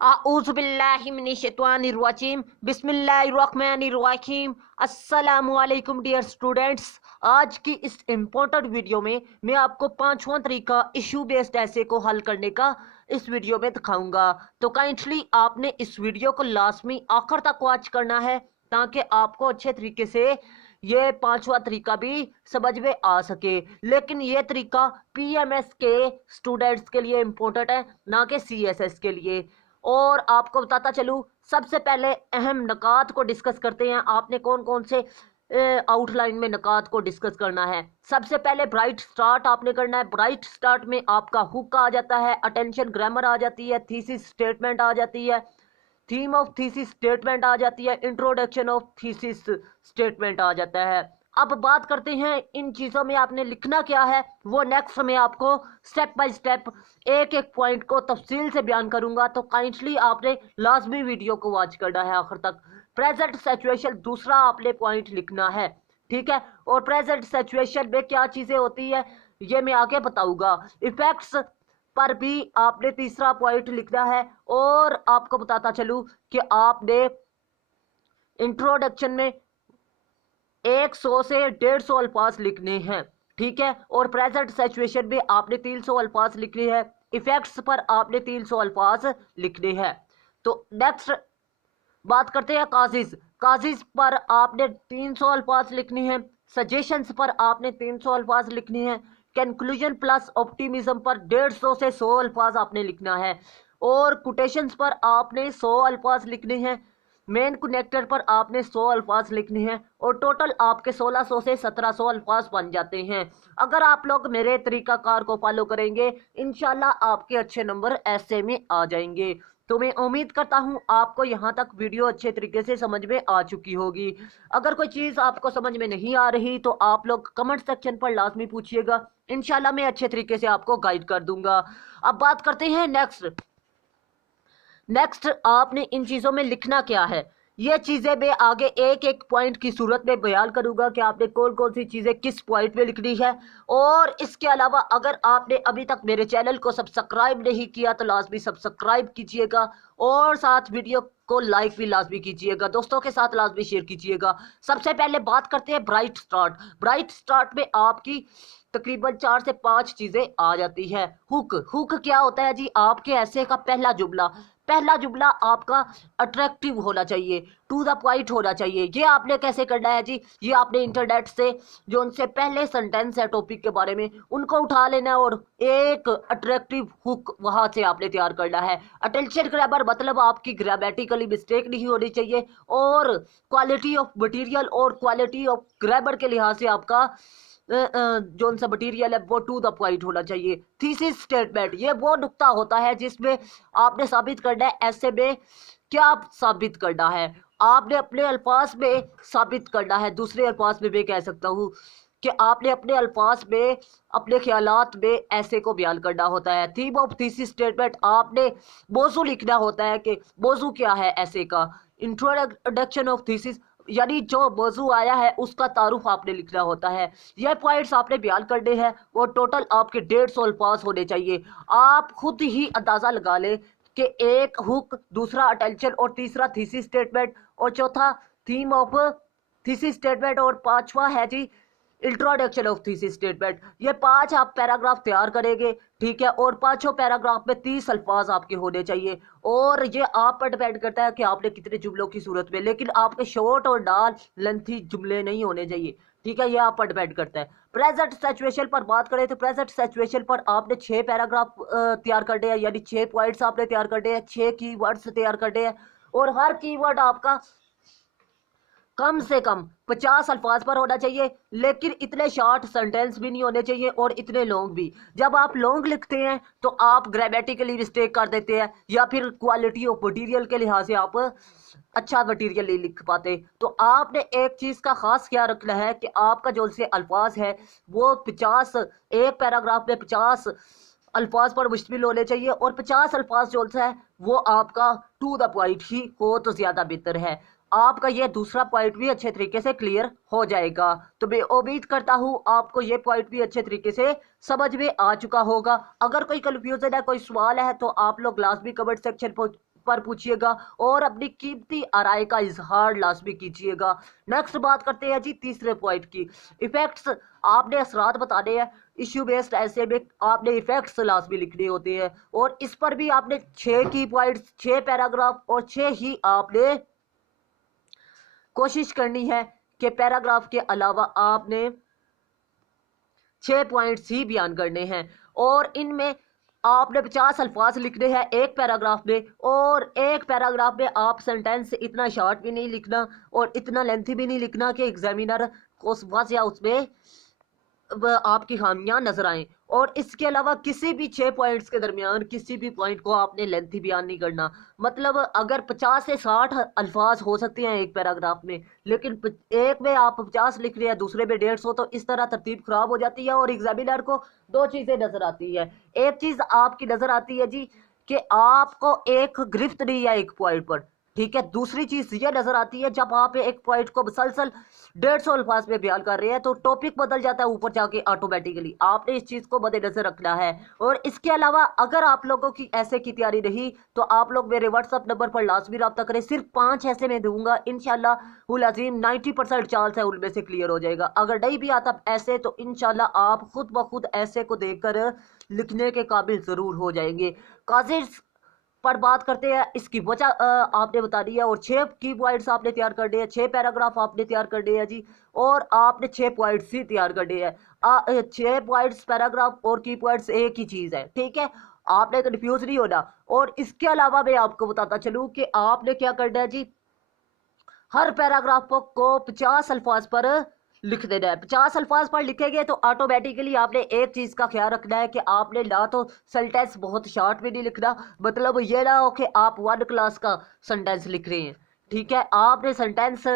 आऊज़ुबिल्लाहिमिनश्शैतानिर्रजीम बिस्मिल्लाहिर्रहमानिर्रहीम। अस्सलामुअलैकुम dear students. आज की इस इम्पोर्टेंट वीडियो में मैं आपको पांचवा तरीका इशू बेस्ड ऐसे को हल करने का इस वीडियो में दिखाऊंगा। तो काइंडली आपने इस वीडियो को लाजमी आखिर तक वॉच करना है ताकि आपको अच्छे तरीके से ये पांचवा तरीका भी समझ में आ सके। लेकिन ये तरीका पीएमएस के स्टूडेंट्स के लिए इम्पोर्टेंट है, ना कि सीएसएस के लिए। और आपको बताता चलूं, सबसे पहले अहम नकात को डिस्कस करते हैं। आपने कौन कौन से आउटलाइन में नकात को डिस्कस करना है। सबसे पहले ब्राइट स्टार्ट आपने करना है। ब्राइट स्टार्ट में आपका हुक आ जाता है, अटेंशन ग्रामर आ जाती है, थीसिस स्टेटमेंट आ जाती है, थीम ऑफ थीसिस स्टेटमेंट आ जाती है, इंट्रोडक्शन ऑफ थीसिस स्टेटमेंट आ जाता है। अब बात करते हैं इन चीज़ों में आपने लिखना क्या है। वो नेक्स्ट में आपको स्टेप बाय स्टेप एक एक पॉइंट को तफसील से बयान करूंगा, तो काइंडली आपने लाजमी वीडियो को वॉच करना है आखिर तक। प्रेजेंट सिचुएशन दूसरा आपने पॉइंट लिखना है, ठीक है। और प्रेजेंट सिचुएशन में क्या चीज़ें होती है ये मैं आगे बताऊंगा। इफेक्ट्स पर भी आपने तीसरा पॉइंट लिखना है। और आपको बताता चलूं कि आपने इंट्रोडक्शन में 100 से 150 अल्फाज लिखने हैं, ठीक है। और प्रेजेंट सिचुएशन में आपने 300 अल्फाज लिखने हैं। इफेक्ट्स पर आपने 300 अल्फाज लिखने हैं। तो नेक्स्ट बात करते हैं काजिज। काजिज पर आपने 300 अल्फाज लिखनी है। सजेशंस पर आपने 300 अल्फाज लिखनी है। कंक्लूजन प्लस ऑप्टिमिज्म पर 150 से 100 अल्फाज आपने लिखना है। और कोटेशंस पर आपने 100 अल्फाज लिखने हैं। मेन कनेक्टर पर आपने 100 अल्फाज लिखने हैं। और टोटल आपके 1600 से 1700 अल्फाज बन जाते हैं। अगर आप लोग मेरे तरीकाकार को फॉलो करेंगे, इंशाल्लाह आपके अच्छे नंबर ऐसे में आ जाएंगे। तो मैं उम्मीद करता हूं आपको यहां तक वीडियो अच्छे तरीके से समझ में आ चुकी होगी। अगर कोई चीज़ आपको समझ में नहीं आ रही तो आप लोग कमेंट सेक्शन पर लाजमी पूछिएगा, इंशाल्लाह मैं अच्छे तरीके से आपको गाइड कर दूंगा। अब बात करते हैं नेक्स्ट आपने इन चीज़ों में लिखना क्या है। ये चीज़ें मैं आगे एक एक पॉइंट की सूरत में बयान करूंगा कि आपने कौन कौन सी चीज़ें किस पॉइंट में लिखनी है। और इसके अलावा अगर आपने अभी तक मेरे चैनल को सब्सक्राइब नहीं किया तो लाजमी सब्सक्राइब कीजिएगा। और साथ वीडियो को लाइक भी लाजमी कीजिएगा, दोस्तों के साथ लाजमी शेयर कीजिएगा। सबसे पहले बात करते हैं ब्राइट स्टार्ट। ब्राइट स्टार्ट में आपकी तकरीबन 4 से 5 चीजें आ जाती है। हुक हुक क्या होता है जी? आपके ऐसे का पहला जुमला आपका अट्रैक्टिव होना चाहिए, टू द पॉइंट होना चाहिए। ये आपने कैसे करना है जी? ये आपने इंटरनेट से जो उनसे पहले सेंटेंस है टॉपिक के बारे में उनको उठा लेना है और एक अट्रैक्टिव हुक वहां से आपने तैयार करना है। अटेंशन ग्रैबर मतलब आपकी ग्रामेटिकली मिस्टेक नहीं होनी चाहिए। और क्वालिटी ऑफ मटेरियल और क्वालिटी ऑफ ग्रामर के लिहाज से आपका जो सा मटीरियल है वो टू द पॉइंट होना चाहिए। थीसिस स्टेटमेंट ये वो नुक्ता होता है जिसमें आपने साबित करना है ऐसे में क्या साबित करना है। आपने अपने अल्फाज में साबित करना है। दूसरे अल्फाज में मैं कह सकता हूँ कि आपने अपने अल्फाज में अपने ख्यालात में ऐसे को बयान करना होता है। थीम ऑफ थीसिस स्टेटमेंट आपने मौजू लिखना होता है कि मौजू क्या है ऐसे का। इंट्रोडक्शन ऑफ थीसिस यानी जो मौजू आया है उसका तारुफ आपने लिखना होता है। यह पॉइंट्स आपने बयान करने हैं। वो टोटल आपके 150 अल्फाज होने चाहिए। आप खुद ही अंदाजा लगा ले कि एक हुक, दूसरा अटेंशन और तीसरा थीसिस स्टेटमेंट और चौथा थीम ऑफ थीसिस स्टेटमेंट और पांचवा है जी इंट्रोडक्शन ऑफ थीसिस स्टेटमेंट। ये 5 आप पैराग्राफ तैयार करेंगे, ठीक है। और पांचों पैराग्राफ में 30 अल्फाज आपके होने चाहिए। और ये आप पर डिपेंड करता है कि आपने कितने जुमलों की सूरत में, लेकिन आपके शॉर्ट और डाल लेंथी जुमले नहीं होने चाहिए, ठीक है। ये आप पर डिपेंड करता है। प्रेजेंट सिचुएशन पर बात करें तो प्रेजेंट सिचुएशन पर आपने 6 पैराग्राफ तैयार करने हैं, यानी 6 पॉइंट्स आपने तैयार करने हैं, 6 कीवर्ड्स तैयार करने हैं। और हर कीवर्ड आपका कम से कम 50 अल्फाज पर होना चाहिए। लेकिन इतने शॉर्ट सेंटेंस भी नहीं होने चाहिए और इतने लॉन्ग भी। जब आप लॉन्ग लिखते हैं तो आप ग्रामेटिकली मिस्टेक कर देते हैं या फिर क्वालिटी ऑफ मटेरियल के लिहाज से आप अच्छा मटेरियल नहीं लिख पाते। तो आपने एक चीज़ का खास ख्याल रखना है कि आपका जो से अल्फाज है वो 50, एक पैराग्राफ में 50 अल्फाज पर मुश्तमिल होने चाहिए। और 50 अल्फाज जो है वो आपका टू द पॉइंट ही हो तो ज़्यादा बेहतर है। आपका ये दूसरा पॉइंट भी अच्छे तरीके से क्लियर हो जाएगा। तो मैं उम्मीद करता हूँ आपको ये पॉइंट भी अच्छे तरीके से समझ में आ चुका होगा। अगर कोई कंफ्यूजन है, कोई सवाल है तो आप लोग लाजमी कमेंट सेक्शन पर पूछिएगा और अपनी कीमती आराय का इजहार लाजमी कीजिएगा। नेक्स्ट बात करते हैं जी तीसरे पॉइंट की, इफेक्ट्स। आपने असरात बताने हैं, इश्यू बेस्ड ऐसे में आपने इफेक्ट्स लाजमी लिखने होते हैं और इस पर भी आपने 6 की पॉइंट्स, 6 पैराग्राफ और 6 ही आपने कोशिश करनी है कि पैराग्राफ के अलावा आपने 6 पॉइंट्स ही बयान करने हैं और इनमें आपने 50 अल्फाज लिखने हैं एक पैराग्राफ में, और एक पैराग्राफ में आप सेंटेंस इतना शॉर्ट भी नहीं लिखना और इतना लेंथी भी नहीं लिखना कि एग्जामिनर को वाज़िया उसमें आपकी खामियां नजर आए। और इसके अलावा किसी भी 6 पॉइंट्स के दरमियान किसी भी पॉइंट को आपने लेंथी बयान नहीं करना। मतलब अगर 50 से 60 अल्फाज हो सकते हैं एक पैराग्राफ में, लेकिन एक में आप 50 लिख रहे हैं, दूसरे में 150, तो इस तरह तरतीब खराब हो जाती है और एग्जामिनर को दो चीजें नजर आती है। एक चीज आपकी नजर आती है जी कि आपको एक गिरफ्त नहीं है एक पॉइंट पर, ठीक है। दूसरी चीज ये नजर आती है जब आप एक पॉइंट को मुसलसल 150 अल्फाज में बयान कर रहे हैं तो टॉपिक बदल जाता है ऊपर जाके ऑटोमेटिकली। आपने इस चीज को मद्देनजर रखना है। और इसके अलावा अगर आप लोगों की ऐसे की तैयारी नहीं तो आप लोग मेरे व्हाट्सएप नंबर पर लाजमी रब्ता करें। सिर्फ 5 ऐसे में दूंगा, इंशाल्लाह उल अजीम 90% चांस है उनमें से क्लियर हो जाएगा। अगर नहीं भी आता ऐसे तो इंशाल्लाह आप खुद ब खुद ऐसे को देखकर लिखने के काबिल जरूर हो जाएंगे। काजिज पर बात करते हैं, इसकी वजह आपने बता दी है और 6 की पॉइंट्स आपने तैयार करने हैं, 6 पैराग्राफ आपने तैयार करने हैं जी, और आपने 6 पॉइंट्स ही तैयार करने हैं। 6 पॉइंट्स पैराग्राफ और की पॉइंट्स एक ही चीज है, ठीक है, आपने कंफ्यूज नहीं होना। और इसके अलावा मैं आपको बताता चलूं कि आपने क्या करना है जी, हर पैराग्राफ को 50 अल्फाज पर लिख देना है। 50 अल्फाज पर लिखेंगे तो ऑटोमेटिकली आपने एक चीज का ख्याल रखना है कि आपने ना तो सेंटेंस बहुत शॉर्ट भी नहीं लिखना, मतलब ये ना हो कि आप 1 क्लास का सेंटेंस लिख रहे हैं, ठीक है। आपने सेंटेंस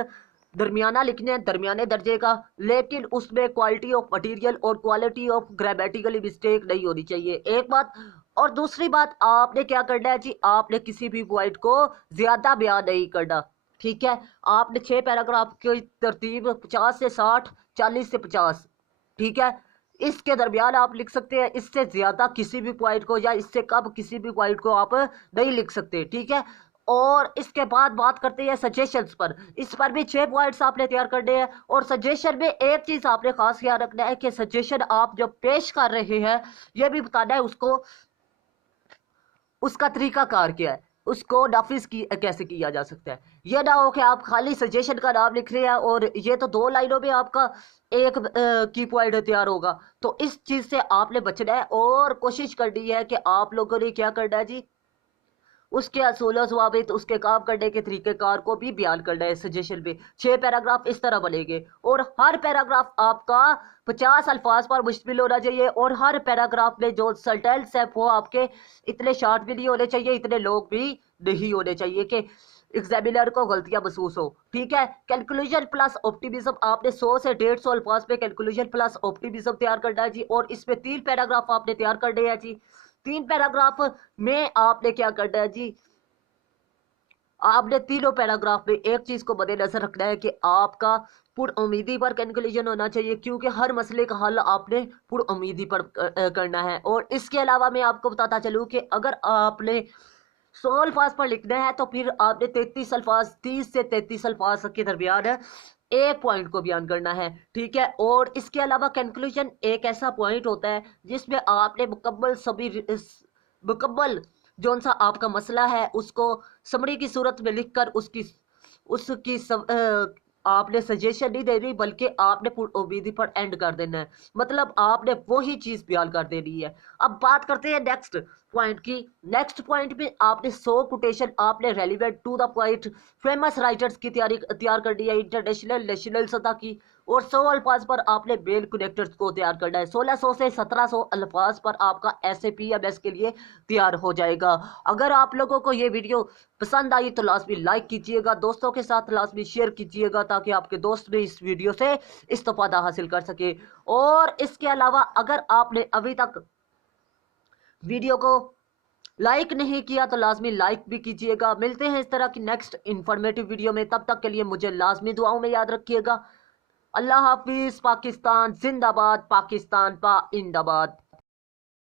दरमियाना लिखने हैं, दरमियाने दर्जे का, लेकिन उसमें क्वालिटी ऑफ मटेरियल और क्वालिटी ऑफ ग्रामेटिकली मिस्टेक नहीं होनी चाहिए, एक बात। और दूसरी बात आपने क्या करना है जी, आपने किसी भी पॉइंट को ज्यादा बयान नहीं करना, ठीक है। आपने 6 पैराग्राफ की तरतीब 50 से 60, 40 से 50, ठीक है, इसके दरमियान आप लिख सकते हैं। इससे ज्यादा किसी भी पॉइंट को या इससे कम किसी भी पॉइंट को आप नहीं लिख सकते, ठीक है। और इसके बाद बात करते हैं सजेशंस पर। इस पर भी 6 पॉइंट्स आपने तैयार करने हैं और सजेशन में एक चीज आपने खास ख्याल रखना है कि सजेशन आप जो पेश कर रहे हैं यह भी बताना है उसको, उसका तरीका कार क्या है, उसको नाफिज की कैसे किया जा सकता है। ये ना हो कि आप खाली सजेशन का नाम लिख रहे हैं और ये तो 2 लाइनों में आपका एक की पॉइंट तैयार होगा। तो इस चीज से आपने बचना है और कोशिश करनी है कि आप लोगों ने क्या करना है जी, उसके असूल ज़वाबित, उसके काम करने के तरीक़ेकार को भी बयान करना है। सजेशन पे 6 पैराग्राफ इस तरह बनेंगे और हर पैराग्राफ आपका 50 अल्फाज पर मुश्तमिल होना चाहिए और हर पैराग्राफ में जो सेंटेंस है वो आपके इतने शॉर्ट भी नहीं होने चाहिए, इतने लॉन्ग भी नहीं होने चाहिए कि एग्जामिनर को गलतियां महसूस हो, ठीक है। कैलकुलेशन प्लस ऑप्टिमिज्म, आपने 100 से 150 अल्फाज पे कैलकुलेशन प्लस ऑप्टिमिज्म तैयार करना है जी, और इसमें 3 पैराग्राफ आपने तैयार करने हैं जी। 3 पैराग्राफ में आपने क्या करना है जी, आपने तीनों पैराग्राफ में एक चीज को मद्देनजर रखना है कि आपका पुरउम्मीदी पर कंक्लूजन होना चाहिए, क्योंकि हर मसले का हल आपने पुरउम्मीदी पर करना है। और इसके अलावा मैं आपको बताता चलूं कि अगर आपने 100 अल्फाज पर लिखना है तो फिर आपने 33 अल्फाज, 30 से 33 अल्फाज के दरमियान एक पॉइंट को बयान करना है, ठीक है। और इसके अलावा कंक्लूजन एक ऐसा पॉइंट होता है जिसमें आपने मुकम्मल जो सा आपका मसला है उसको समरी की सूरत में लिखकर उसकी उसकी आपने सजेशन नहीं देनी बल्कि आपने उम्मीदी पर एंड कर देना है, मतलब आपने वही चीज बयान कर देनी है। अब बात करते हैं नेक्स्ट पॉइंट की। नेक्स्ट पॉइंट में आपने 100 कोटेशन आपने relevant to the point famous writers की तैयार करनी है, इंटरनेशनल नेशनल सतह की, और 100 अल्फाज पर आपने मेल कनेक्टर्स को तैयार करना है। 1600 से 1700 अल्फाज पर आपका SAPMS के लिए तैयार हो जाएगा। अगर आप लोगों को ये वीडियो पसंद आई तो लाजमी लाइक कीजिएगा, दोस्तों के साथ लाजमी शेयर कीजिएगा ताकि आपके दोस्त भी इस वीडियो से इस्तेफादा हासिल कर सके। और इसके अलावा अगर आपने अभी तक वीडियो को लाइक नहीं किया तो लाजमी लाइक भी कीजिएगा। मिलते हैं इस तरह की नेक्स्ट इंफॉर्मेटिव वीडियो में, तब तक के लिए मुझे लाजमी दुआओं में याद रखिएगा। अल्लाह हाफिज। पाकिस्तान जिंदाबाद, पाकिस्तान पा इंदाबाद।